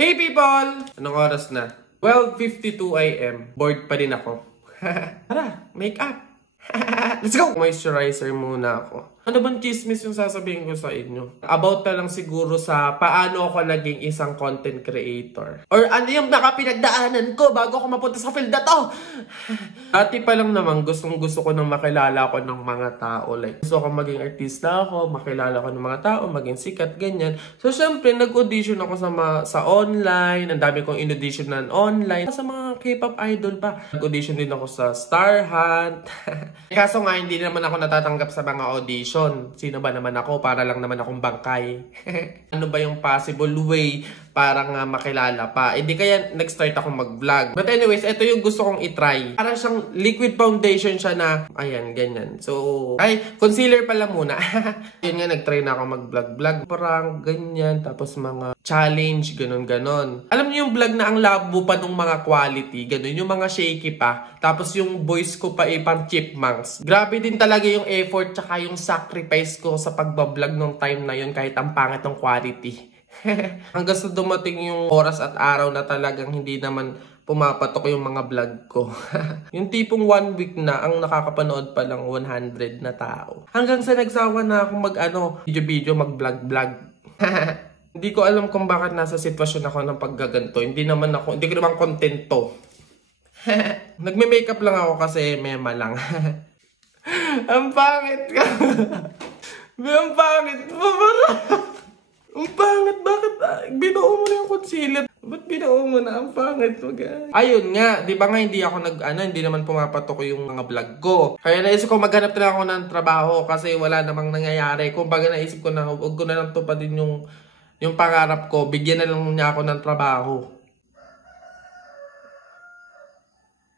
Hey people! Anong oras na? 12:52 AM. Bored pa din ako. Tara, make up! Let's go! Moisturizer muna ako. Ano bang chismis yung sasabihin ko sa inyo? About na lang siguro sa paano ako naging isang content creator. Or ano yung nakapinagdaanan ko bago ako mapunta sa field na to? Dati pa lang naman gustong gusto ko nang makilala ko ng mga tao. Like, gusto ko maging artista ako, makilala ko ng mga tao, maging sikat, ganyan. So, syempre, nag-audition ako sa online. Ang dami kong in-auditionan online. Sa mga K-pop idol pa. Nag-audition din ako sa Star Hunt. Kaso nga, hindi naman ako natatanggap sa mga audition. Sino ba naman ako? Para lang naman akong bangkay. Ano ba yung possible way para nga makilala pa? Hindi kaya nag-start ako mag-vlog. But anyways, ito yung gusto kong itry. Parang siyang liquid foundation siya na, ayan, ganyan. So, concealer pala muna. Yun nga, nag-try na ako mag-vlog. Parang ganyan. Tapos mga challenge, ganun. Alam niyo yung vlog na ang labo pa ng mga quality. Ganun, yung mga shaky pa. Tapos yung voice ko pa pang chipmunks. Grabe din talaga yung effort tsaka yung sacrifice ko sa pagbablog nung time na yun kahit ang pangit ng quality. Hanggang sa dumating yung oras at araw na talagang hindi naman pumapatok yung mga vlog ko. Yung tipong 1 week na ang nakakapanood pa lang 100 na tao. Hanggang sa nagsawa na akong video-video, mag-vlog. Hindi ko alam kung bakit nasa sitwasyon ako ng paggaganto. Hindi ko naman kontento. Nagme-makeup lang ako kasi mema lang. Ang pangit ka. Ang pangit mo. Ang pangit. Bakit? Binuo mo na yung concealer. Ba't binuo mo na? Ang pangit. Ayun nga. Di ba nga hindi ako hindi naman pumapatok yung mga vlog ko. Kaya naisip ko maghanap na ako ng trabaho kasi wala namang nangyayari. Kung baga naisip ko na huwag ko na lang tupadin yung pangarap ko. Bigyan na lang niya ako ng trabaho.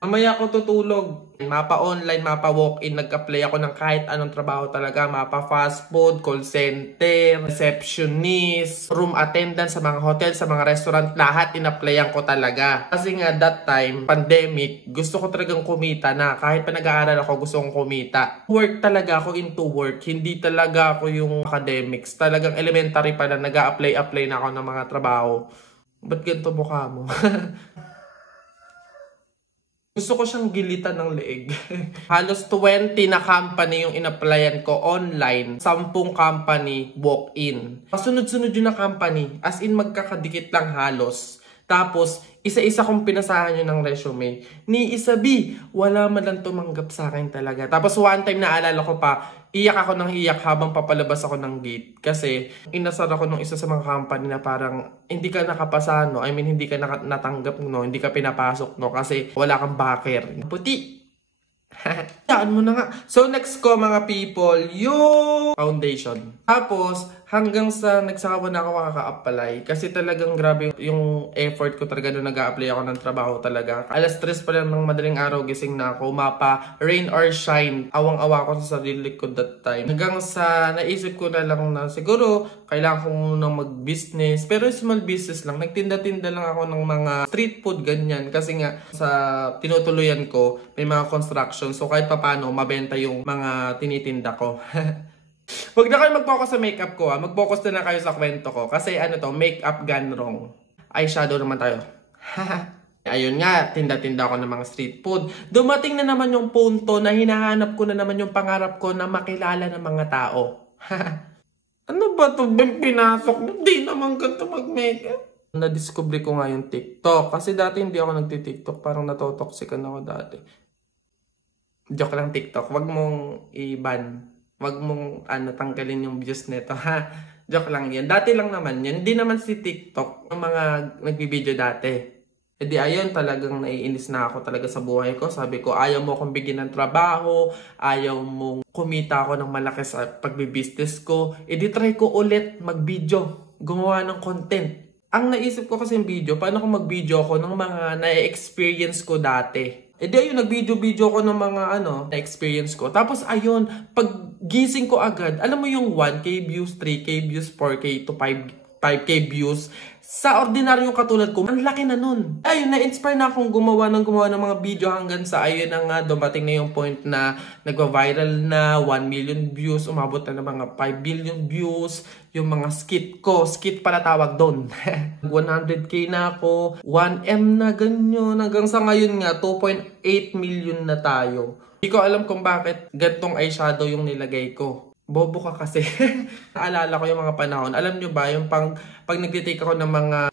Mamaya ako tutulog. Mapa-online, mapa-walk-in. Nag-apply ako ng kahit anong trabaho talaga. Mapa-fast food, call center, receptionist, room attendant sa mga hotel, sa mga restaurant. Lahat in-applyan ko talaga. Kasi nga that time, pandemic, gusto ko talagang kumita na. Kahit pa nag-aaral ako, gusto kong kumita. Work talaga ako into work. Hindi talaga ako yung academics. Talagang elementary pa na nag-a-apply na ako ng mga trabaho. Ba't ganito mukha mo? Gusto ko siyang gilitan ng leeg. Halos 20 na company yung in-applyan ko online. 10 company walk-in. Sunod-sunod yun na company. As in magkakadikit lang halos. Tapos, isa-isa kong pinasahan yun ng resume. Ni isabi, wala man lang tumanggap sa akin talaga. Tapos one time naalala ko pa, iyak ako ng iyak habang papalabas ako ng gate. Kasi inasar ako ng isa sa mga company na parang hindi ka nakapasa, no? I mean, hindi ka natanggap, no? Hindi ka pinapasok, no? Kasi wala kang backer. Puti! Yan mo na nga. So next ko mga people, yung foundation. Tapos hanggang sa nagsawa na ako makaka-apply. Kasi talagang grabe yung effort ko talaga nung nag-a-apply ako ng trabaho talaga. Alas 3 pa lang ng madaling araw gising na ako. Mapa, rain or shine. Awang-awa ko sa sarili ko that time. Hanggang sa naisip ko na lang na siguro kailangan ko munang mag-business. Pero small business lang. Nagtinda-tinda lang ako ng mga street food ganyan. Kasi nga sa tinutuluyan ko may mga construction. So kahit paano mabenta yung mga tinitinda ko. Huwag na kayo mag-focus sa makeup ko, ha. Mag-focus na lang kayo sa kwento ko. Kasi ano to, makeup gone wrong. Eyeshadow naman tayo. Ayun nga, tinda-tinda ako ng mga street food. Dumating na naman yung punto na hinahanap ko na naman yung pangarap ko na makilala ng mga tao. Ano ba to? Pinasok? Hindi naman ganito mag-makeup. Na-discover ko nga yung TikTok. Kasi dati hindi ako nagti-TikTok. Parang natotoxican ako dati. Joke lang TikTok. Wag mong i-ban. Wag mong tanggalin yung views nito, ha? Joke lang yan. Dati lang naman yan. Hindi naman si TikTok yung mga nagbibideo dati. E di ayun, talagang naiinis na ako talaga sa buhay ko. Sabi ko, ayaw mo akong bigyan ng trabaho. Ayaw mong kumita ako ng malaki sa pagbibusiness ko. E di try ko ulit mag-video. Gumawa ng content. Ang naisip ko kasi yung video, paano kung mag-video ako ng mga na-experience ko dati. E di ayun, nag-video-video ko ng mga na-experience ko. Tapos ayun, pag gising ko agad, alam mo yung 1K views, 3K views, 4K to 5 5K views. Sa ordinaryong katulad ko, ang laki na nun. Ayun, na-inspire na akong gumawa ng mga video hanggang sa ayun na nga, dumating na yung point na nagwa-viral na, 1 million views, umabot na ng mga 5 billion views, yung mga skit ko. Skit pala tawag doon. 100k na ako, 1M na ganyan. Hanggang sa ngayon nga, 2.8 million na tayo. Hindi ko alam kung bakit gantong eyeshadow yung nilagay ko. Bobo ka kasi. Naalala ko yung mga panahon. Alam nyo ba, yung pag nagtitake ako ng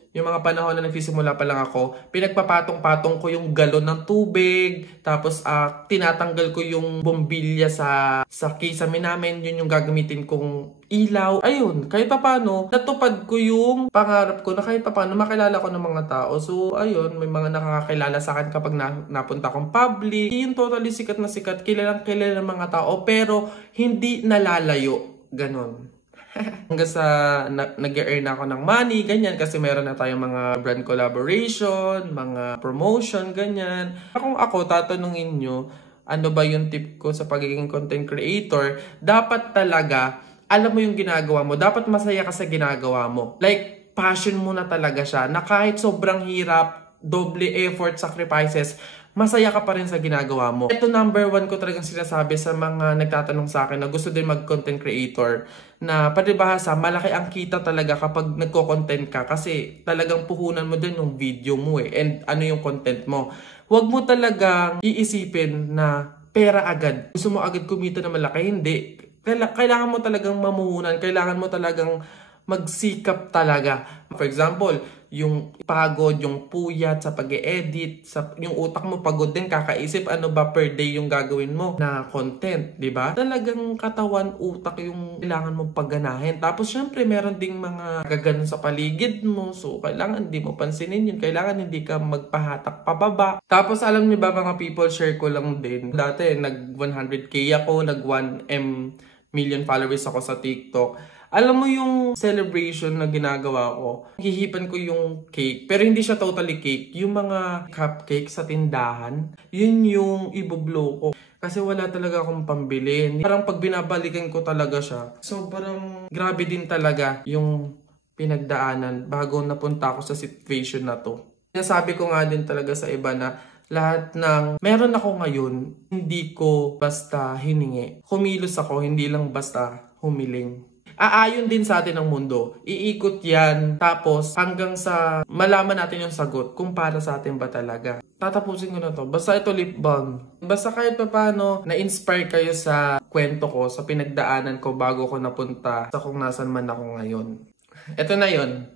yung mga panahon na nagsisimula pa lang ako, pinagpapatong-patong ko yung galon ng tubig, tapos tinatanggal ko yung bombilya sa kisame namin, yun yung gagamitin kong ilaw. Ayun, kahit papano, natupad ko yung pangarap ko na kahit papano makilala ko ng mga tao. So, ayun, may mga nakakakilala sa akin kapag napunta akong public. Yung totally sikat na sikat, kilalang ng mga tao, pero hindi nalalayo. Ganon. Hanggang sa nag-earn ako ng money, ganyan, kasi meron na tayong mga brand collaboration, mga promotion, ganyan. Kung ako, tatanungin nyo, ano ba yung tip ko sa pagiging content creator? Dapat talaga, alam mo yung ginagawa mo. Dapat masaya ka sa ginagawa mo. Like, passion mo na talaga siya, na kahit sobrang hirap, doble effort, sacrifices, masaya ka pa rin sa ginagawa mo. Ito number 1 ko talagang sinasabi sa mga nagtatanong sa akin na gusto din mag-content creator, na palibhasa, malaki ang kita talaga kapag nagko-content ka kasi talagang puhunan mo din yung video mo and ano yung content mo. Huwag mo talagang iisipin na pera agad. Gusto mo agad kumita na malaki, hindi. Kailangan mo talagang mamuhunan, kailangan mo talagang magsikap talaga. For example, yung pagod, yung puyat sa pag-e-edit, yung utak mo pagod din, kakaisip ano ba per day yung gagawin mo na content, di ba? Talagang katawan, utak yung kailangan mong pagganahin. Tapos syempre meron ding mga gaganon sa paligid mo, so kailangan hindi mo pansinin yun, kailangan hindi ka magpahatak pababa. Tapos alam niyo ba mga people, share ko lang din. Dati nag 100k ako, nag 1M million followers ako sa TikTok. Alam mo yung celebration na ginagawa ko, hihipan ko yung cake, pero hindi siya totally cake. Yung mga cupcake sa tindahan, yun yung ibublow ko. Kasi wala talaga akong pambili. Parang pag binabalikan ko talaga siya, sobrang grabe din talaga yung pinagdaanan bago napunta ako sa situation na to. Nasabi ko nga din talaga sa iba na lahat ng meron ako ngayon, hindi ko basta hiningi. Kumilos ako, hindi lang basta humiling. Aayon din sa atin ang mundo. Iikot yan. Tapos hanggang sa malaman natin yung sagot kung para sa atin ba talaga. Tatapusin ko na to. Basta ito lip balm. Basta kahit pa paano na-inspire kayo sa kwento ko, sa pinagdaanan ko bago ko napunta sa kung nasan man ako ngayon. Ito na yon.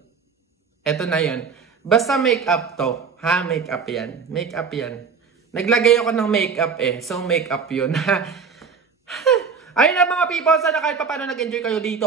Ito na yon. Basta make-up to. Ha? Make-up yan. Make-up yan. Naglagay ako ng make-up So make-up yun. Ayun na mga people, sana kahit pa paano nag-enjoy kayo dito.